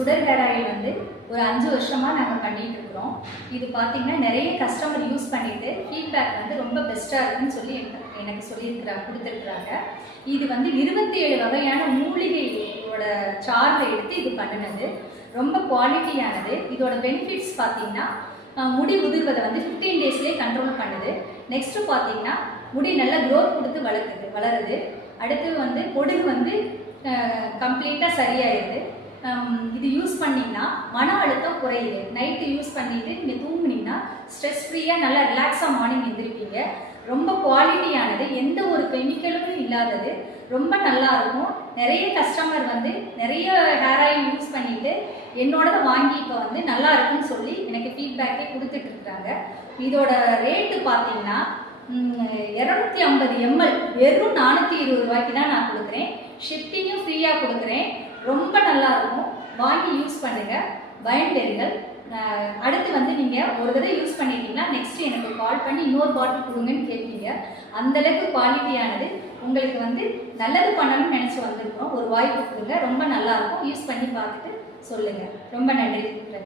சுடர் hair oil வந்து ஒரு 5 வருஷமாக நாங்கள் பண்ணிகிட்டு இருக்கிறோம். இது பார்த்தீங்கன்னா நிறைய கஸ்டமர் யூஸ் பண்ணிட்டு ஃபீட்பேக் வந்து ரொம்ப பெஸ்ட்டாக இருக்குன்னு சொல்லி எனக்கு கொடுத்துருக்குறாங்க. இது வந்து 27 வகையான மூலிகையோட சார்ல எடுத்து இது பண்ணினது. ரொம்ப குவாலிட்டியானது. இதோட பெனிஃபிட்ஸ் பார்த்தீங்கன்னா முடி உதிர்வதை வந்து 15 டேஸ்லேயே கண்ட்ரோல் பண்ணுது. நெக்ஸ்ட்டு பார்த்தீங்கன்னா முடி நல்லா க்ரோத் கொடுத்து வளருது. அடுத்து வந்து பொடுகு வந்து கம்ப்ளீட்டாக சரியாயிடுது. இது யூஸ் பண்ணிங்கன்னா மன அழுத்தம் குறையுது. நைட்டு யூஸ் பண்ணிட்டு நீங்கள் தூங்குனீங்கன்னா ஸ்ட்ரெஸ் ஃப்ரீயாக நல்லா ரிலாக்ஸாக மார்னிங் எழுந்திருப்பீங்க. ரொம்ப குவாலிட்டியானது, எந்த ஒரு கெமிக்கலும் இல்லாதது, ரொம்ப நல்லா இருக்கும். நிறைய கஸ்டமர் வந்து நிறைய ஹேர் ஆயில் யூஸ் பண்ணிட்டு என்னோடதை வாங்கி இப்போ வந்து நல்லா இருக்குன்னு சொல்லி எனக்கு ஃபீட்பேக்கே கொடுத்துட்டு இருக்காங்க. இதோட ரேட்டு பார்த்தீங்கன்னா 250 ml வெறும் 420 ரூபாய்க்கு தான் நான் கொடுக்குறேன். ஷிப்பிங்கும் ஃப்ரீயாக கொடுக்குறேன். ரொம்ப நல்லா இருக்கும். வாங்கி யூஸ் பண்ணுங்க, பயன்பெறுங்கள். அடுத்து வந்து நீங்கள் ஒரு தடவை யூஸ் பண்ணிட்டீங்கன்னா நெக்ஸ்ட் எனக்கு கால் பண்ணி இன்னொரு பாட்டில் கொடுங்கன்னு கேட்பீங்க. அந்தளவுக்கு குவாலிட்டியானது. உங்களுக்கு வந்து நல்லது பண்ணணும்னு நினச்சி வந்திருக்கோம். ஒரு வாய்ப்பு கொடுங்க. ரொம்ப நல்லா இருக்கும். யூஸ் பண்ணி பார்த்துட்டு சொல்லுங்கள். ரொம்ப நன்றி.